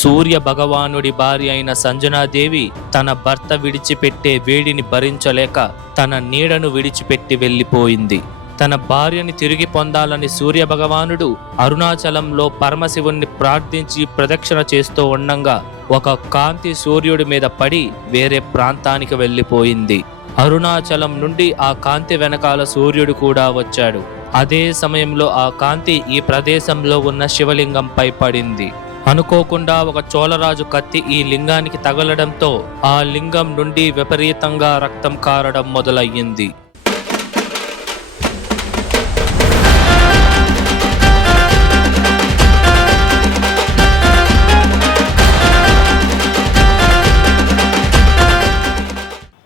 సూర్య భగవానుడి భార్య అయిన సంజనాదేవి తన భర్త విడిచిపెట్టే వేడిని భరించలేక తన నీడను విడిచిపెట్టి వెళ్ళిపోయింది. తన భార్యని తిరిగి పొందాలని సూర్య భగవానుడు అరుణాచలంలో పరమశివుణ్ణి ప్రార్థించి ప్రదక్షిణ చేస్తూ ఉండంగా ఒక కాంతి సూర్యుడి మీద పడి వేరే ప్రాంతానికి వెళ్ళిపోయింది. అరుణాచలం నుండి ఆ కాంతి వెనకాల సూర్యుడు కూడా వచ్చాడు. అదే సమయంలో ఆ కాంతి ఈ ప్రదేశంలో ఉన్న శివలింగంపై పడింది. అనుకోకుండా ఒక చోళరాజు కత్తి ఈ లింగానికి తగలడంతో ఆ లింగం నుండి విపరీతంగా రక్తం కారడం మొదలయ్యింది.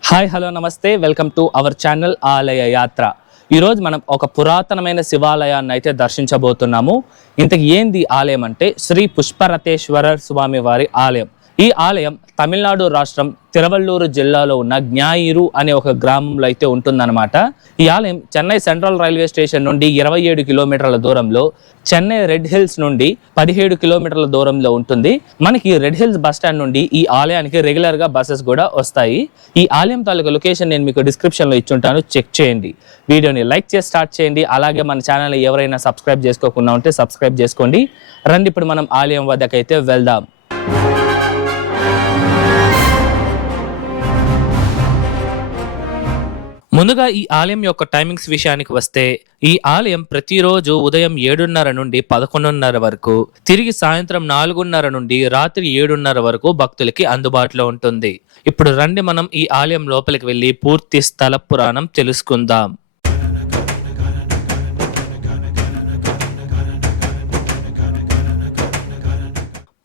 హాయ్ హలో నమస్తే, వెల్కమ్ టు అవర్ ఛానల్ ఆలయ యాత్ర. ఈరోజు మనం ఒక పురాతనమైన శివాలయాన్ని అయితే దర్శించబోతున్నాము. ఇంతకు ఏంది ఆలయం అంటే శ్రీ పుష్పరతేశ్వర స్వామి వారి ఆలయం. ఈ ఆలయం తమిళనాడు రాష్ట్రం తిరువల్లూరు జిల్లాలో ఉన్న జ్ఞాయిరు అనే ఒక గ్రామంలో అయితే ఉంటుందన్నమాట. ఈ ఆలయం చెన్నై సెంట్రల్ రైల్వే స్టేషన్ నుండి 27 కిలోమీటర్ల దూరంలో, చెన్నై రెడ్ హిల్స్ నుండి 17 కిలోమీటర్ల దూరంలో ఉంటుంది. మనకి రెడ్ హిల్స్ బస్ స్టాండ్ నుండి ఈ ఆలయానికి రెగ్యులర్ గా బస్సెస్ కూడా వస్తాయి. ఈ ఆలయం తాలూకా లొకేషన్ నేను మీకు డిస్క్రిప్షన్ లో ఇచ్చుంటాను, చెక్ చేయండి. వీడియోని లైక్ చేసి స్టార్ట్ చేయండి. అలాగే మన ఛానల్ ఎవరైనా సబ్స్క్రైబ్ చేసుకోకుండా ఉంటే సబ్స్క్రైబ్ చేసుకోండి. రండి ఇప్పుడు మనం ఆలయం వద్దకైతే వెళ్దాం. ముందుగా ఈ ఆలయం యొక్క టైమింగ్స్ విషయానికి వస్తే, ఈ ఆలయం ప్రతిరోజు ఉదయం 7:30 నుండి 11:30 వరకు, తిరిగి సాయంత్రం 4:30 నుండి రాత్రి 7:30 వరకు భక్తులకి అందుబాటులో ఉంటుంది. ఇప్పుడు రండి మనం ఈ ఆలయం లోపలికి వెళ్ళి పూర్తి స్థల పురాణం తెలుసుకుందాం.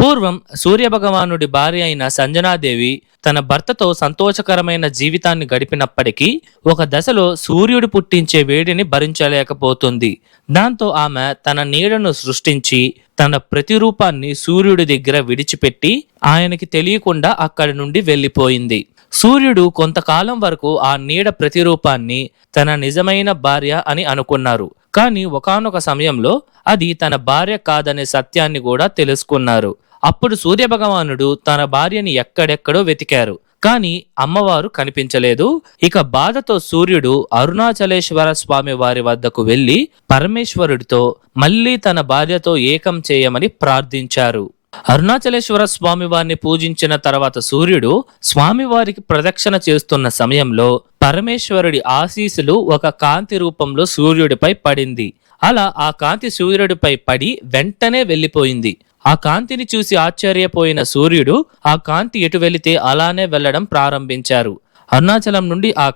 పూర్వం సూర్య భగవానుడి భార్య అయిన సంజనాదేవి తన భర్తతో సంతోషకరమైన జీవితాన్ని గడిపినప్పటికీ ఒక దశలో సూర్యుడు పుట్టించే వేడిని భరించలేకపోతుంది. దాంతో ఆమె తన నీడను సృష్టించి తన ప్రతిరూపాన్ని సూర్యుడి దగ్గర విడిచిపెట్టి ఆయనకి తెలియకుండా అక్కడి నుండి వెళ్ళిపోయింది. సూర్యుడు కొంతకాలం వరకు ఆ నీడ ప్రతిరూపాన్ని తన నిజమైన భార్య అని అనుకున్నారు. కానీ ఒకానొక సమయంలో అది తన భార్య కాదనే సత్యాన్ని కూడా తెలుసుకున్నారు. అప్పుడు సూర్య భగవానుడు తన భార్యని ఎక్కడెక్కడో వెతికారు, కానీ అమ్మవారు కనిపించలేదు. ఇక బాధతో సూర్యుడు అరుణాచలేశ్వర స్వామి వారి వద్దకు వెళ్లి పరమేశ్వరుడితో మళ్లీ తన భార్యతో ఏకం చేయమని ప్రార్థించారు. అరుణాచలేశ్వర స్వామి వారిని పూజించిన తర్వాత సూర్యుడు స్వామివారికి ప్రదక్షిణ చేస్తున్న సమయంలో పరమేశ్వరుడి ఆశీస్సులు ఒక కాంతి రూపంలో సూర్యుడిపై పడింది. అలా ఆ కాంతి సూర్యుడిపై పడి వెంటనే వెళ్ళిపోయింది. ఆ కాంతిని చూసి ఆశ్చర్యపోయిన సూర్యుడు ఆ కాంతి ఎటు వెళితే అలానే వెళ్లడం ప్రారంభించారు. అరుణాచలం నుండి ఆ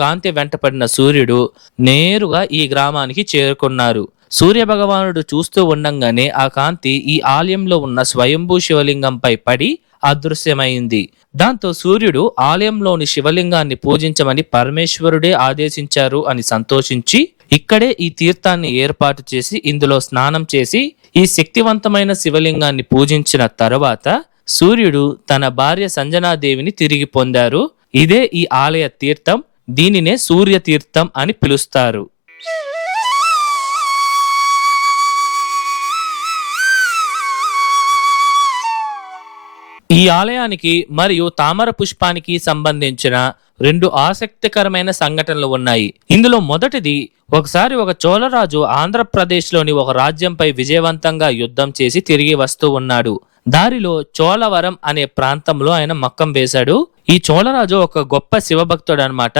కాంతి వెంటపడిన సూర్యుడు నేరుగా ఈ గ్రామానికి చేరుకున్నారు. సూర్య భగవానుడు చూస్తూ ఉండంగానే ఆ కాంతి ఈ ఆలయంలో ఉన్న స్వయంభూ శివలింగంపై పడి అదృశ్యమైంది. దాంతో సూర్యుడు ఆలయంలోని శివలింగాన్ని పూజించమని పరమేశ్వరుడే ఆదేశించారు అని సంతోషించి ఇక్కడే ఈ తీర్థాన్ని ఏర్పాటు చేసి ఇందులో స్నానం చేసి ఈ శక్తివంతమైన శివలింగాన్ని పూజించిన తరువాత సూర్యుడు తన భార్య సంజనాదేవిని తిరిగి పొందారు. ఇదే ఈ ఆలయ తీర్థం. దీనినే సూర్య తీర్థం అని పిలుస్తారు. ఈ ఆలయానికి మరియు తామర పుష్పానికి సంబంధించిన 2 ఆసక్తికరమైన సంఘటనలు ఉన్నాయి. ఇందులో మొదటిది, ఒకసారి ఒక చోళరాజు ఆంధ్రప్రదేశ్లోని ఒక రాజ్యంపై విజయవంతంగా యుద్ధం చేసి తిరిగి వస్తూ ఉన్నాడు. దారిలో చోళవరం అనే ప్రాంతంలో ఆయన మక్కం వేశాడు. ఈ చోళరాజు ఒక గొప్ప శివభక్తుడు అన్నమాట.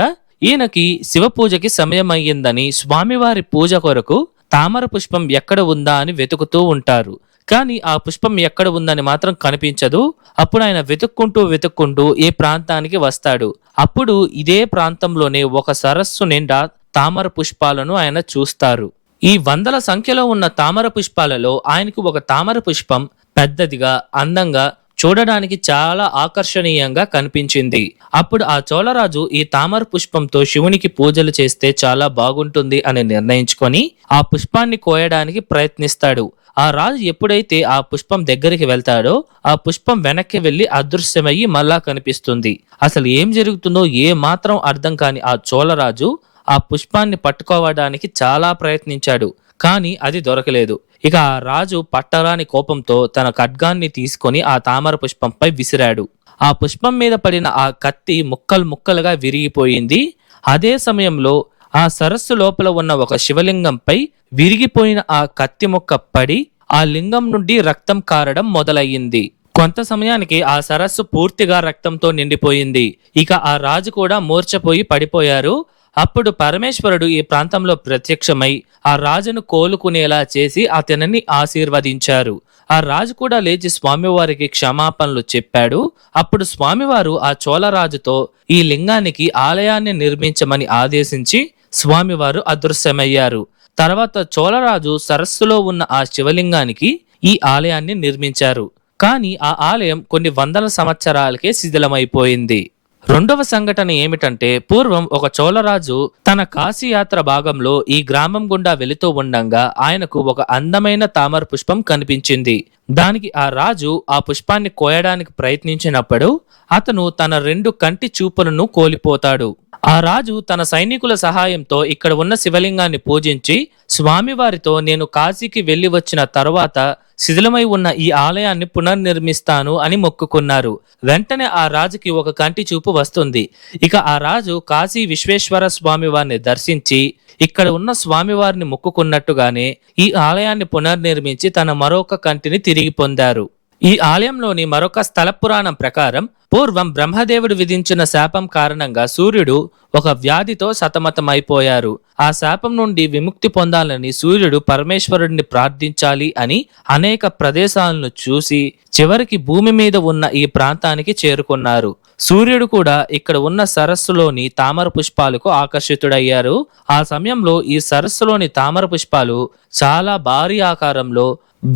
ఈయనకి శివ పూజకి సమయం అయ్యిందని స్వామివారి పూజ కొరకు తామర పుష్పం ఎక్కడ ఉందా అని వెతుకుతూ ఉంటారు. కానీ ఆ పుష్పం ఎక్కడ ఉందని మాత్రం కనిపించదు. అప్పుడు ఆయన వెతుక్కుంటూ ఏ ప్రాంతానికి వస్తాడు. అప్పుడు ఇదే ప్రాంతంలోనే ఒక సరస్సు నిండా తామర పుష్పాలను ఆయన చూస్తారు. ఈ వందల సంఖ్యలో ఉన్న తామర పుష్పాలలో ఆయనకు ఒక తామర పుష్పం పెద్దదిగా, అందంగా, చూడడానికి చాలా ఆకర్షణీయంగా కనిపించింది. అప్పుడు ఆ చోళరాజు ఈ తామర పుష్పంతో శివునికి పూజలు చేస్తే చాలా బాగుంటుంది అని నిర్ణయించుకొని ఆ పుష్పాన్ని కోయడానికి ప్రయత్నిస్తాడు. ఆ రాజు ఎప్పుడైతే ఆ పుష్పం దగ్గరికి వెళ్తాడో ఆ పుష్పం వెనక్కి వెళ్లి అదృశ్యమయ్యి మళ్ళా కనిపిస్తుంది. అసలు ఏం జరుగుతుందో ఏ మాత్రం అర్థం కాని ఆ చోళరాజు ఆ పుష్పాన్ని పట్టుకోవడానికి చాలా ప్రయత్నించాడు, కానీ అది దొరకలేదు. ఇక ఆ రాజు పట్టరాని కోపంతో తన ఖడ్గాన్ని తీసుకొని ఆ తామర పుష్పంపై విసిరాడు. ఆ పుష్పం మీద పడిన ఆ కత్తి ముక్కలు ముక్కలుగా విరిగిపోయింది. అదే సమయంలో ఆ సరస్సు లోపల ఉన్న ఒక శివలింగంపై విరిగిపోయిన ఆ కత్తి ముక్క పడి ఆ లింగం నుండి రక్తం కారడం మొదలయ్యింది. కొంత సమయానికి ఆ సరస్సు పూర్తిగా రక్తంతో నిండిపోయింది. ఇక ఆ రాజు కూడా మూర్ఛపోయి పడిపోయారు. అప్పుడు పరమేశ్వరుడు ఈ ప్రాంతంలో ప్రత్యక్షమై ఆ రాజును కోలుకునేలా చేసి అతనిని ఆశీర్వదించారు. ఆ రాజు కూడా లేచి స్వామివారికి క్షమాపణలు చెప్పాడు. అప్పుడు స్వామివారు ఆ చోళరాజుతో ఈ లింగానికి ఆలయాన్ని నిర్మించమని ఆదేశించి స్వామివారు అదృశ్యమయ్యారు. తర్వాత చోళరాజు సరస్సులో ఉన్న ఆ శివలింగానికి ఈ ఆలయాన్ని నిర్మించారు. కానీ ఆ ఆలయం కొన్ని వందల సంవత్సరాలకే శిథిలమైపోయింది. రెండవ సంఘటన ఏమిటంటే, పూర్వం ఒక చోళరాజు తన కాశీయాత్ర భాగంలో ఈ గ్రామం గుండా వెళుతూ ఉండంగా ఆయనకు ఒక అందమైన తామర పుష్పం కనిపించింది. దానికి ఆ రాజు ఆ పుష్పాన్ని కోయడానికి ప్రయత్నించినప్పుడు అతను తన 2 కంటి చూపులను కోల్పోతాడు. ఆ రాజు తన సైనికుల సహాయంతో ఇక్కడ ఉన్న శివలింగాన్ని పూజించి స్వామివారితో నేను కాశీకి వెళ్లి వచ్చిన తరువాత శిథిలమై ఉన్న ఈ ఆలయాన్ని పునర్నిర్మిస్తాను అని మొక్కుకున్నారు. వెంటనే ఆ రాజుకి ఒక కంటి చూపు వస్తుంది. ఇక ఆ రాజు కాశీ విశ్వేశ్వర స్వామివారిని దర్శించి ఇక్కడ ఉన్న స్వామివారిని మొక్కుకున్నట్టుగానే ఈ ఆలయాన్ని పునర్నిర్మించి తన మరొక కంటిని తిరిగి పొందారు. ఈ ఆలయంలోని మరొక స్థల పురాణం ప్రకారం పూర్వం బ్రహ్మదేవుడు విధించిన శాపం కారణంగా సూర్యుడు ఒక వ్యాధితో సతమతమైపోయారు. ఆ శాపం నుండి విముక్తి పొందాలని సూర్యుడు పరమేశ్వరుడిని ప్రార్థించాలి అని అనేక ప్రదేశాలను చూసి చివరికి భూమి మీద ఉన్న ఈ ప్రాంతానికి చేరుకున్నారు. సూర్యుడు కూడా ఇక్కడ ఉన్న సరస్సులోని తామర పుష్పాలకు ఆకర్షితుడయ్యారు. ఆ సమయంలో ఈ సరస్సులోని తామర పుష్పాలు చాలా భారీ ఆకారంలో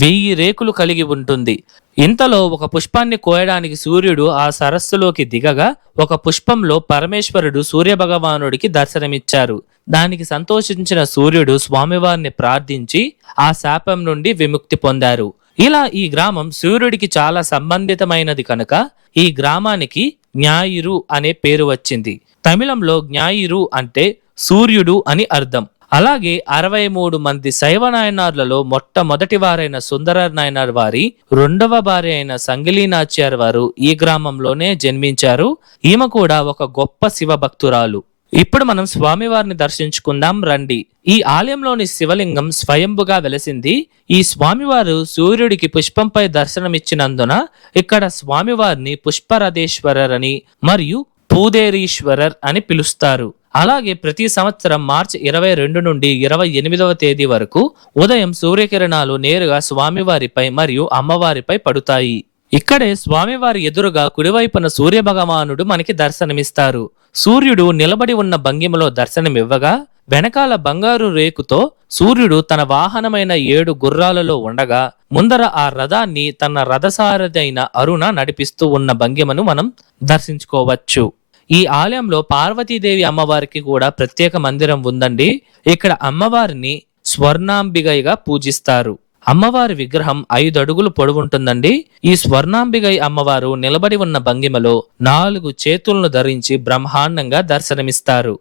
1000 రేకులు కలిగి ఉంటుంది. ఇంతలో ఒక పుష్పాన్ని కోయడానికి సూర్యుడు ఆ సరస్సులోకి దిగగా ఒక పుష్పంలో పరమేశ్వరుడు సూర్య భగవానుడికి దర్శనమిచ్చారు. దానికి సంతోషించిన సూర్యుడు స్వామివారిని ప్రార్థించి ఆ శాపం నుండి విముక్తి పొందారు. ఇలా ఈ గ్రామం సూర్యుడికి చాలా సంబంధితమైనది కనుక ఈ గ్రామానికి జ్ఞాయిరు అనే పేరు వచ్చింది. తమిళంలో జ్ఞాయిరు అంటే సూర్యుడు అని అర్థం. అలాగే 63 మంది శైవ నాయనార్లలో మొట్టమొదటి వారైన సుందర నాయనార్ వారి 2వ భార్య అయిన సంగిలి నాచ్యార్ వారు ఈ గ్రామంలోనే జన్మించారు. ఈమె కూడా ఒక గొప్ప శివ భక్తురాలు. ఇప్పుడు మనం స్వామివారిని దర్శించుకుందాం రండి. ఈ ఆలయంలోని శివలింగం స్వయంభుగా వెలసింది. ఈ స్వామివారు సూర్యుడికి పుష్పంపై దర్శనమిచ్చినందున ఇక్కడ స్వామివారిని పుష్పరథేశ్వరర్ అని మరియు పూదేరీశ్వరర్ అని పిలుస్తారు. అలాగే ప్రతి సంవత్సరం మార్చి 22 నుండి 28వ తేదీ వరకు ఉదయం సూర్యకిరణాలు నేరుగా స్వామివారిపై మరియు అమ్మవారిపై పడుతాయి. ఇక్కడే స్వామివారి ఎదురుగా కుడివైపున సూర్య భగవానుడు మనకి దర్శనమిస్తారు. సూర్యుడు నిలబడి ఉన్న భంగిమలో దర్శనమివ్వగా వెనకాల బంగారు రేకుతో సూర్యుడు తన వాహనమైన 7 గుర్రాలలో ఉండగా ముందర ఆ రథాన్ని తన రథసారథి అయిన అరుణ నడిపిస్తూ ఉన్న భంగిమను మనం దర్శించుకోవచ్చు. ఈ ఆలయంలో పార్వతీదేవి అమ్మవారికి కూడా ప్రత్యేక మందిరం ఉందండి. ఇక్కడ అమ్మవారిని స్వర్ణాంబిగైగా పూజిస్తారు. అమ్మవారి విగ్రహం 5 అడుగులు పొడవుంటుందండి. ఈ స్వర్ణాంబిగై అమ్మవారు నిలబడి ఉన్న భంగిమలో 4 చేతులను ధరించి బ్రహ్మాండంగా దర్శనమిస్తారు.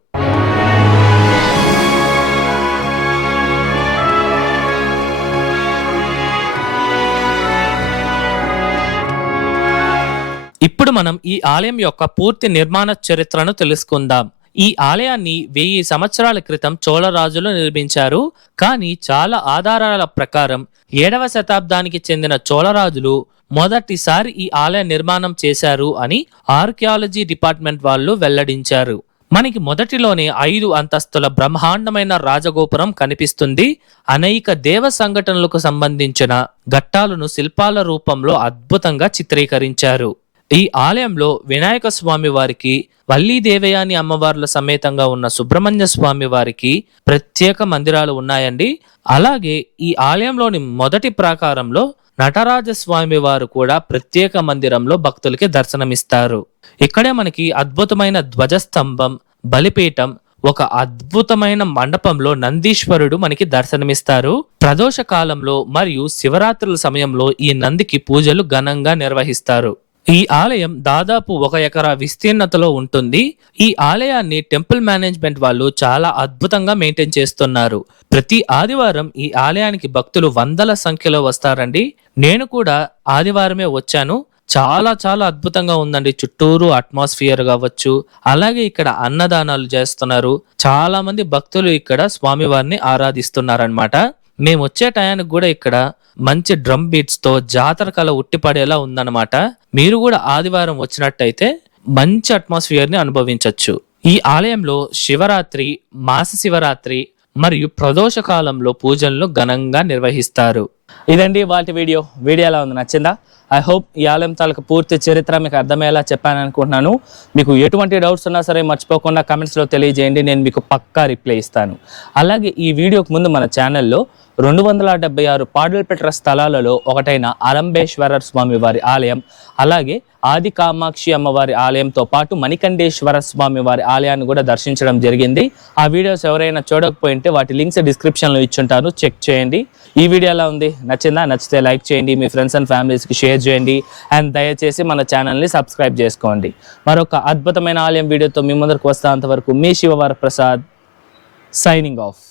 ఇప్పుడు మనం ఈ ఆలయం యొక్క పూర్తి నిర్మాణ చరిత్రను తెలుసుకుందాం. ఈ ఆలయాన్ని 1000 సంవత్సరాల క్రితం చోళరాజులు నిర్మించారు. కానీ చాలా ఆధారాల ప్రకారం 7వ శతాబ్దానికి చెందిన చోళరాజులు మొదటిసారి ఈ ఆలయ నిర్మాణం చేశారు అని ఆర్కియాలజీ డిపార్ట్మెంట్ వాళ్ళు వెల్లడించారు. మనకి మొదటిలోనే 5 అంతస్తుల బ్రహ్మాండమైన రాజగోపురం కనిపిస్తుంది. అనేక దేవ సంఘటనలకు సంబంధించిన ఘట్టాలను శిల్పాల రూపంలో అద్భుతంగా చిత్రీకరించారు. ఈ ఆలయంలో వినాయక స్వామి వారికి, వల్లీ దేవయాని అమ్మవార్ల సమేతంగా ఉన్న సుబ్రహ్మణ్య స్వామి వారికి ప్రత్యేక మందిరాలు ఉన్నాయండి. అలాగే ఈ ఆలయంలోని మొదటి ప్రాకారంలో నటరాజ స్వామి వారు కూడా ప్రత్యేక మందిరంలో భక్తులకి దర్శనమిస్తారు. ఇక్కడే మనకి అద్భుతమైన ధ్వజస్తంభం, బలిపీఠం, ఒక అద్భుతమైన మండపంలో నందీశ్వరుడు మనకి దర్శనమిస్తారు. ప్రదోష కాలంలో మరియు శివరాత్రుల సమయంలో ఈ నందికి పూజలు ఘనంగా నిర్వహిస్తారు. ఈ ఆలయం దాదాపు 1 ఎకరా విస్తీర్ణతలో ఉంటుంది. ఈ ఆలయాన్ని టెంపుల్ మేనేజ్మెంట్ వాళ్ళు చాలా అద్భుతంగా మెయింటైన్ చేస్తున్నారు. ప్రతి ఆదివారం ఈ ఆలయానికి భక్తులు వందల సంఖ్యలో వస్తారండి. నేను కూడా ఆదివారమే వచ్చాను. చాలా చాలా అద్భుతంగా ఉందండి. చుట్టూరు అట్మాస్ఫియర్ కావచ్చు, అలాగే ఇక్కడ అన్నదానాలు చేస్తున్నారు. చాలా మంది భక్తులు ఇక్కడ స్వామివారిని ఆరాధిస్తున్నారనమాట. మేము వచ్చే టయానికి కూడా ఇక్కడ మంచి డ్రమ్ బీట్స్ తో జాతర కళ ఉట్టిపడేలా ఉందన్నమాట. మీరు కూడా ఆదివారం వచ్చినట్టయితే మంచి అట్మాస్ఫియర్ ని అనుభవించవచ్చు. ఈ ఆలయంలో శివరాత్రి, మాస శివరాత్రి మరియు ప్రదోష కాలంలో పూజలను ఘనంగా నిర్వహిస్తారు. ఇదండి వాటి వీడియో ఎలా ఉంది, నచ్చిందా? ఐ హోప్ ఈ ఆలయం తాలూకు పూర్తి చరిత్ర మీకు అర్థమయ్యేలా చెప్పాను అనుకుంటున్నాను. మీకు ఎటువంటి డౌట్స్ ఉన్నా సరే మర్చిపోకుండా కమెంట్స్లో తెలియజేయండి, నేను మీకు పక్కా రిప్లై ఇస్తాను. అలాగే ఈ వీడియోకి ముందు మన ఛానల్లో 276 పాడల్పెట్ర స్థలాలలో ఒకటైన అరంబేశ్వర స్వామి వారి ఆలయం, అలాగే ఆది కామాక్షి అమ్మవారి ఆలయంతో పాటు మణికంఠేశ్వర స్వామి వారి ఆలయాన్ని కూడా దర్శించడం జరిగింది. ఆ వీడియోస్ ఎవరైనా చూడకపోయింటే వాటి లింక్స్ డిస్క్రిప్షన్లో ఇచ్చుంటాను, చెక్ చేయండి. ఈ వీడియో ఎలా ఉంది, నచ్చిందా? నచ్చితే లైక్ చేయండి, మీ ఫ్రెండ్స్ అండ్ ఫ్యామిలీస్కి షేర్ చేయండి, అండ్ దయచేసి మన ఛానల్ని సబ్స్క్రైబ్ చేసుకోండి. మరొక అద్భుతమైన ఆలయం వీడియోతో మీ ముందరకు వస్తా. అంతవరకు మీ శివవర ప్రసాద్ సైనింగ్ ఆఫ్.